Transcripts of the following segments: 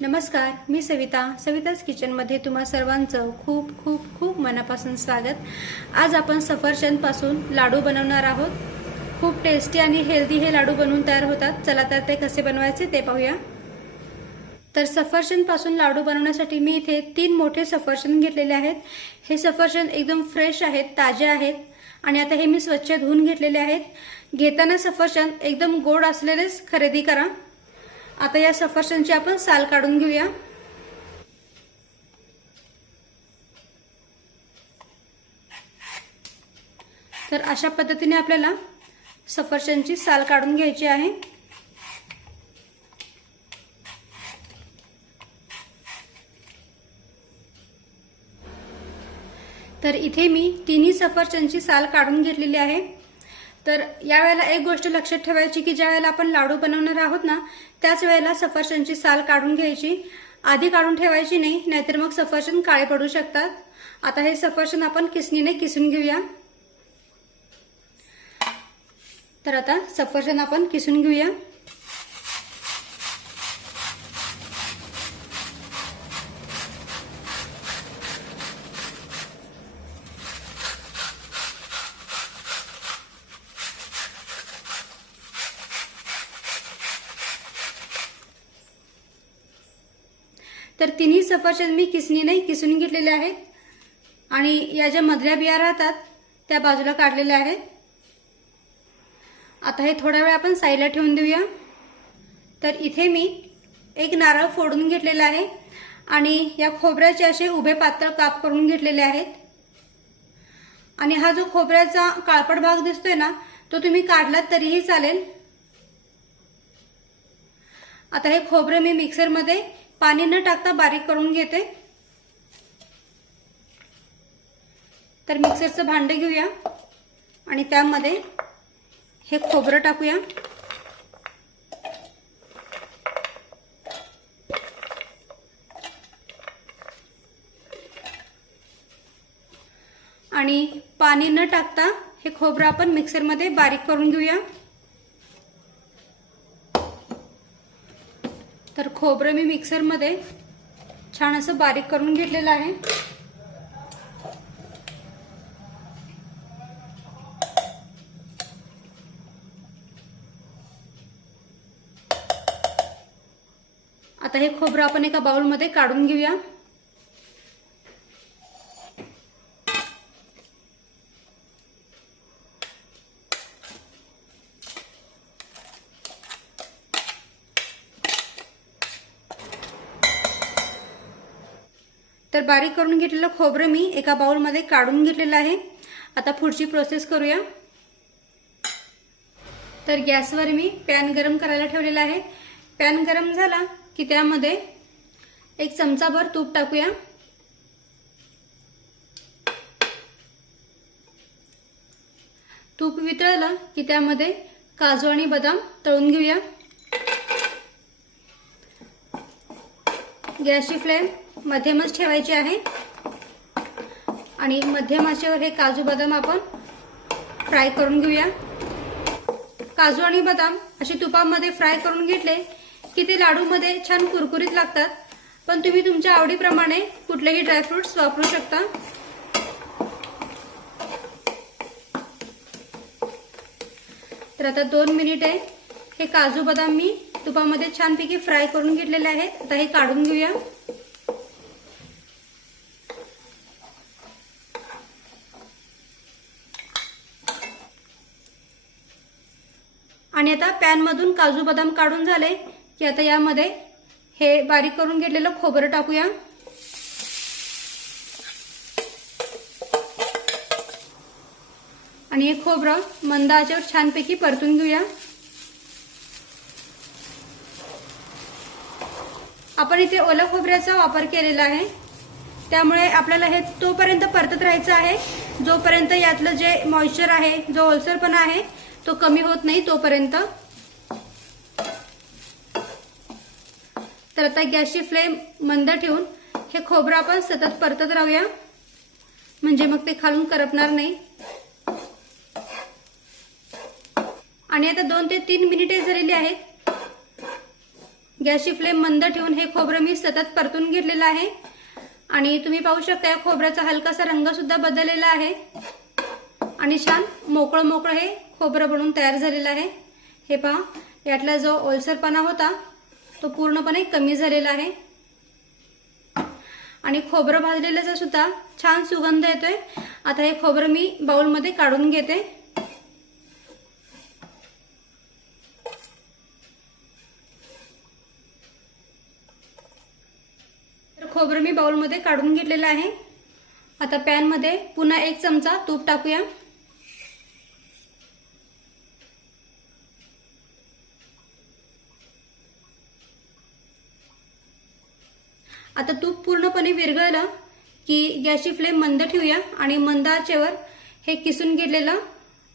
नमस्कार मी सविता. सविताच किचनमध्ये तुम्हा सर्वांचं खूप खूप खूप मनापासून स्वागत. आज आपण सफरचंदपासून लाडू बनवणार आहोत. खूप टेस्टी आणि हेल्दी हे लाडू बनवून तयार होतात. चला तर ते कसे बनवायचे ते पाहूया. तर सफरचंदपासून लाडू बनवण्यासाठी मी इथे तीन मोठे सफरचंद घेतलेले आहेत. हे सफरचंद एकदम फ्रेश आहेत ताजे आहेत. आणि आता हे मी स्वच्छ धुवून घेतलेले आहेत. घेताना सफरचंद एकदम गोड असलेलेच खरेदी करा. आता या सफरचंदची आपण साल काढून घेऊया. तर अशा पद्धतीने आपल्याला सफरचंदची साल काढून घ्यायची आहे. तर इथे मी तिन्ही सफरचंदची साल काढून घेतलेली आहे. तर यावेळेला एक गोष्ट लक्षात ठेवायची की ज्या वेळेला आपण लाडू बनवणार आहोत ना त्याच वेळेला सफरचंदची साल काढून घ्यायची. आधी काढून ठेवायची नाही नाहीतर मग सफरचंद काळे पडू शकतात. आता हे सफरचंद आपण किसणीने किसून घेऊया. तर आता सफरचंद आपण किसून घेऊया तर तिन्ही सफरचंद मी किसणीने किसून घेतलेले आहेत. आणि या ज्या मधल्या बिया राहतात त्या बाजूला काढलेल्या आहेत. आता हे थोडा वेळ आपण साईडला ठेवून देऊया. तर इथे मी एक नारळ फोडून घेतलेला आहे आणि या खोबऱ्याचे असे उभे पातळ काप करून घेतलेले आहेत. आणि हा जो खोबऱ्याचा काळपट भाग दिसतोय ना तो तुम्ही काढलात तरीही चालेल. आता हे खोबरं मी मिक्सरमध्ये पाणी न टाकता बारीक करून घेते. तर मिक्सरचं भांडं घेऊया आणि त्यामध्ये हे खोबरं टाकूया. आणि पाणी न टाकता हे खोबरं आपण मिक्सरमध्ये बारीक करून घेऊया. तर खोबरं मी मिक्सरमध्ये छान असं बारीक करून घेतलेलं आहे. आता हे खोबरं आपण एका बाउलमध्ये काढून घेऊया. बारीक करून घेतलेलं खोबरं मी एका बाउलमध्ये काढून घेतलेलं आहे. आता पुढची प्रोसेस करूया. तर गॅसवर मी पॅन गरम करायला ठेवलेला आहे. पॅन गरम झाला की त्यामध्ये एक चमचाभर तूप टाकूया. तूप वितळलं की त्यामध्ये काजू आणि बदाम तळून घेऊया. गॅसची फ्लेम मध्यमच ठेवायची आहे. आणि मध्यम आचेवर हे काजू बदाम आपण फ्राय करून घेऊया. काजू आणि बदाम असे तुपामध्ये फ्राय करून घेतले की ते लाडूमध्ये छान कुरकुरीत लागतात. पण तुम्ही तुमच्या आवडीप्रमाणे कुठलेही ड्रायफ्रुट्स वापरू शकता. तर आता दोन मिनिट आहे हे काजू बदाम मी तुपामध्ये छानपैकी फ्राय करून घेतलेले आहेत. आता हे काढून घेऊया. आणि आता पॅनमधून काजू बदाम काढून झाले. की आता यामध्ये हे बारीक करून घेतलेलं खोबरं टाकूया. आणि हे खोबरं मंद आचेवर छानपैकी परतून घेऊया. आपण इथे ओला खोबऱ्याचा वापर केलेला आहे. त्यामुळे आपल्याला हे तोपर्यंत परतत राहायचं आहे. जोपर्यंत यातलं जे मॉइश्चर आहे जो ओलसरपणा आहे तो कमी होत नाही तोपर्यंत. तर आता गॅसची फ्लेम मंद ठेवून हे खोबरं आपण सतत परतत राहूया. म्हणजे मग ते खालून करपणार नाही. आणि आता दोन ते तीन मिनिटे झालेली आहेत. गॅसची फ्लेम मंद ठेवून हे खोबरं मी सतत परतून घेतलेलं आहे. आणि तुम्ही पाहू शकता या खोबऱ्याचा हलकासा रंग सुद्धा बदललेला आहे. आणि छान मोकळं मोकळं हे खोबरं बनवून तयार झालेलं आहे. हे पहा यातला जो ओलसरपणा होता तो पूर्णपणे कमी झालेला आहे. आणि खोबरं भाजलेल्याचा सुद्धा छान सुगंध येतोय आता हे खोबरं मी बाउलमध्ये काढून घेते. तर खोबरं मी बाउलमध्ये काढून घेतलेलं आहे. आता पॅनमध्ये पुन्हा एक चमचा तूप टाकूया. आता तूप पूर्णपणे विरघळलं की गॅसची फ्लेम मंद ठेवूया आणि मंद आचेवर हे किसून घेतलेलं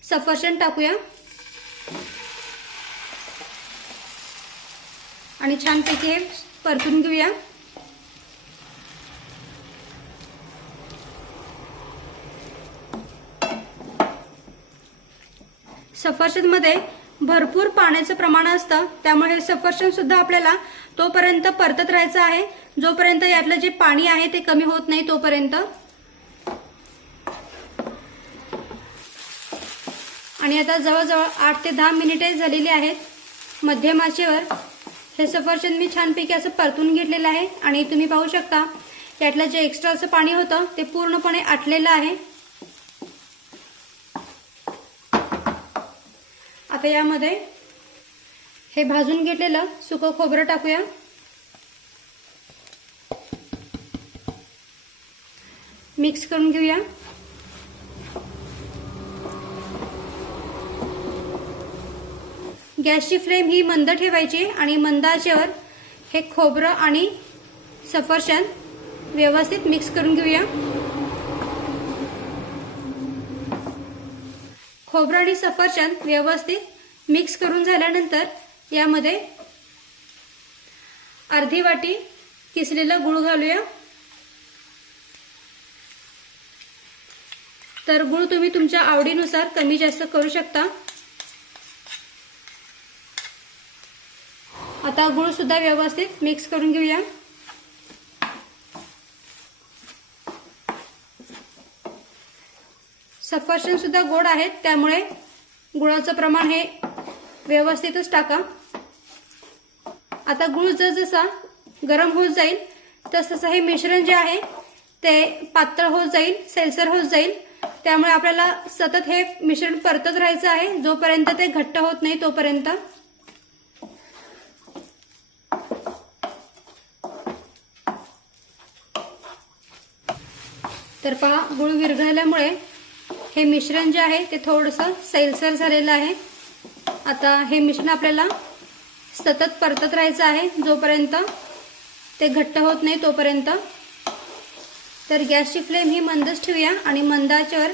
सफरचंद टाकूया. आणि छानपैकी हे परतून घेऊया. सफरचंदमध्ये भरपूर पाण्याचं प्रमाण असतं. त्यामुळे हे सफरचंद सुद्धा आपल्याला तोपर्यंत परतत राहायचं आहे. जोपर्यंत यातलं जे पाणी आहे ते कमी होत नाही तोपर्यंत. आणि आता जवळजवळ आठ ते दहा मिनिटे झालेली आहेत. मध्यम आचेवर हे सफरचंद मी छानपैकी असं परतून घेतलेलं आहे. आणि तुम्ही पाहू शकता यातलं जे एक्स्ट्राचं पाणी होतं ते पूर्णपणे आटलेलं आहे. आता यामध्ये हे भाजून घेतलेलं सुकं खोबरं टाकूया. मिक्स करून घेऊया. गॅसची फ्लेम ही मंद ठेवायची आणि मंदाच्यावर हे खोबरं आणि सफरचंद व्यवस्थित मिक्स करून घेऊया. खोबरं आणि सफरचंद व्यवस्थित मिक्स करून झाल्यानंतर यामध्ये अर्धी वाटी किसलेला गुळ घालूया. तर गुळ तुम्ही तुमच्या आवडीनुसार कमी जास्त करू शकता. आता गुळ सुद्धा व्यवस्थित मिक्स करून घेऊया. सफरचंद सुद्धा गोड आहेत त्यामुळे गुळाचं प्रमाण हे व्यवस्थितच टाका. आता गुळ जसा गरम होत जाईल तसं हे मिश्रण जे आहे ते पातळ होत जाईल सैलसर होत जाईल. त्यामुळे आपल्याला सतत हे मिश्रण परतत राहायचं आहे. जोपर्यंत ते घट्ट होत नाही तोपर्यंत. तर पहा गुळ विरघळल्यामुळे हे मिश्रण जे आहे ते थोडंसं सैलसर झालेलं आहे. आता हे मिश्रण आपल्याला सतत परतत राहायचं आहे. जोपर्यंत ते घट्ट होत नाही तोपर्यंत. तर गॅसची फ्लेम ही मंदच ठेवूया आणि मंदाच्यावर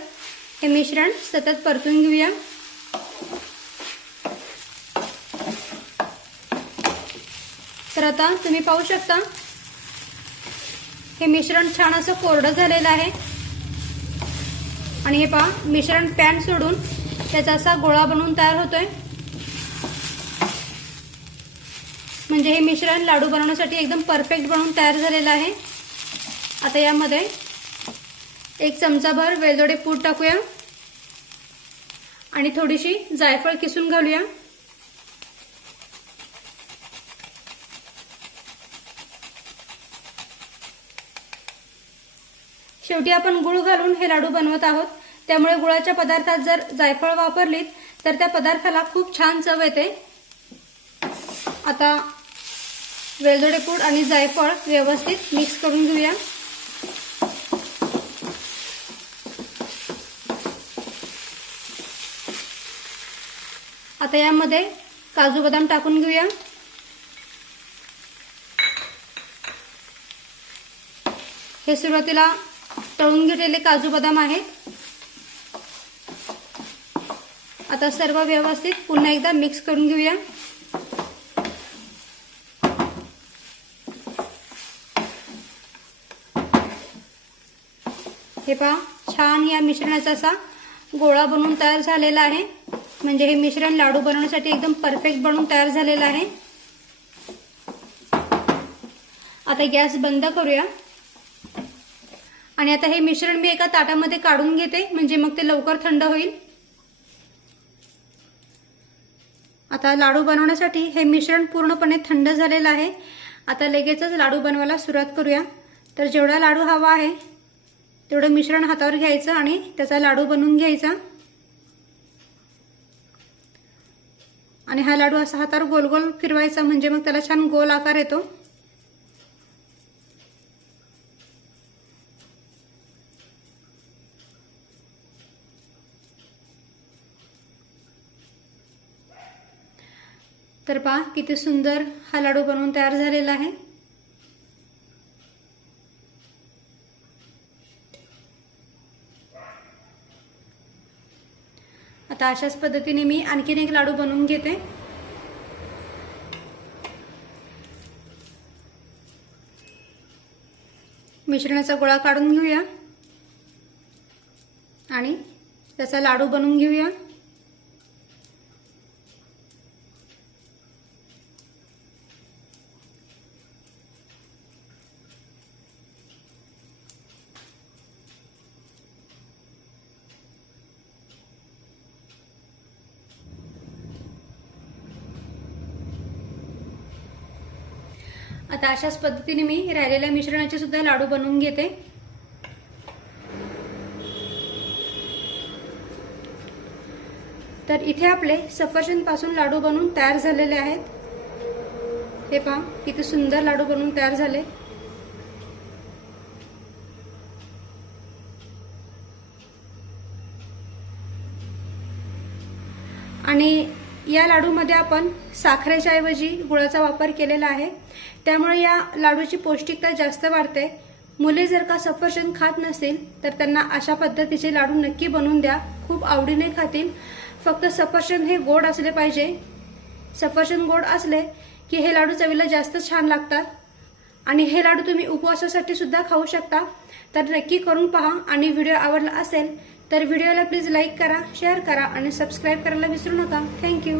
हे मिश्रण सतत परतून घेऊया. तर आता तुम्ही पाहू शकता हे मिश्रण छान असं कोरडं झालेलं आहे. आणि हे पहा मिश्रण पॅन सोडून त्याचा असा गोळा बनवून तयार होतोय. म्हणजे हे मिश्रण लाडू बनवण्यासाठी एकदम परफेक्ट बनवून तयार झालेलं आहे. आता यामध्ये एक चमचाभर वेलदोडे पूड टाकूया. आणि थोडीशी जायफळ किसून घालूया. शेवटी आपण गुळ घालून हे लाडू बनवत आहोत. त्यामुळे गुळाच्या पदार्थात जर जायफळ वापरलीत तर त्या पदार्थाला खूप छान चव येते. आता वेलदोडे पूड आणि जायफळ व्यवस्थित मिक्स करून घेऊया. आता यामध्ये काजू बदाम टाकून घेऊया. हे सुरुवातीला तळून घेतलेले काजू बदाम आहेत. आता सर्व व्यवस्थित पुन्हा एकदा मिक्स करून घेऊया. हे पहा छान या मिश्रणाचा असा गोळा बनवून तयार झालेला आहे. म्हणजे हे मिश्रण लाडू बनवण्यासाठी एकदम परफेक्ट बनवून तयार झालेलं आहे. आता गॅस बंद करूया. आणि आता हे मिश्रण मी एका ताटामध्ये काढून घेते म्हणजे मग ते लवकर थंड होईल. आता लाडू बनवण्यासाठी हे मिश्रण पूर्णपणे थंड झालेलं आहे. आता लगेचच लाडू बनवायला सुरुवात करूया. तर जेवढा लाडू हवा आहे तेवढं मिश्रण हातावर घ्यायचं आणि त्याचा लाडू बनवून घ्यायचा. आणि हा लाडू असा हातावर गोल गोल फिरवायचा म्हणजे मग त्याला छान गोल आकार येतो. तर पहा किती सुंदर हा लाडू बनवून तयार झालेला आहे. आता अशाच पद्धतीने मी आणखीन एक लाडू बनवून घेते. मिश्रणाचा गोळा काढून घेऊया. आणि त्याचा लाडू बनवून घेऊया. आता अशाच पद्धतीने मी राहिलेल्या मिश्रणाचे सुद्धा लाडू बनवून घेते. तर इथे आपले सफरचंदपासून लाडू बनवून तयार झालेले आहेत. हे पहा किती सुंदर लाडू बनवून तयार झाले. आणि या लाडूमध्ये आपण साखरेच्या ऐवजी गुळाचा वापर केलेला आहे. त्यामुळे या लाडूची पौष्टिकता जास्त वाढते. मुले जर का सफरचंद खात नसतील तर त्यांना अशा पद्धतीचे लाडू नक्की बनवून द्या. खूप आवडीने खातील. फक्त सफरचंद हे गोड असले पाहिजे. सफरचंद गोड असले की हे लाडू चवीला जास्त छान लागतात. आणि हे लाडू तुम्ही उपवासासाठी सुद्धा खाऊ शकता. तर नक्की करून पहा. आणि व्हिडिओ आवडला असेल तर व्हिडिओला प्लीज लाईक करा शेअर करा आणि सबस्क्राईब करायला विसरू नका. थँक्यू.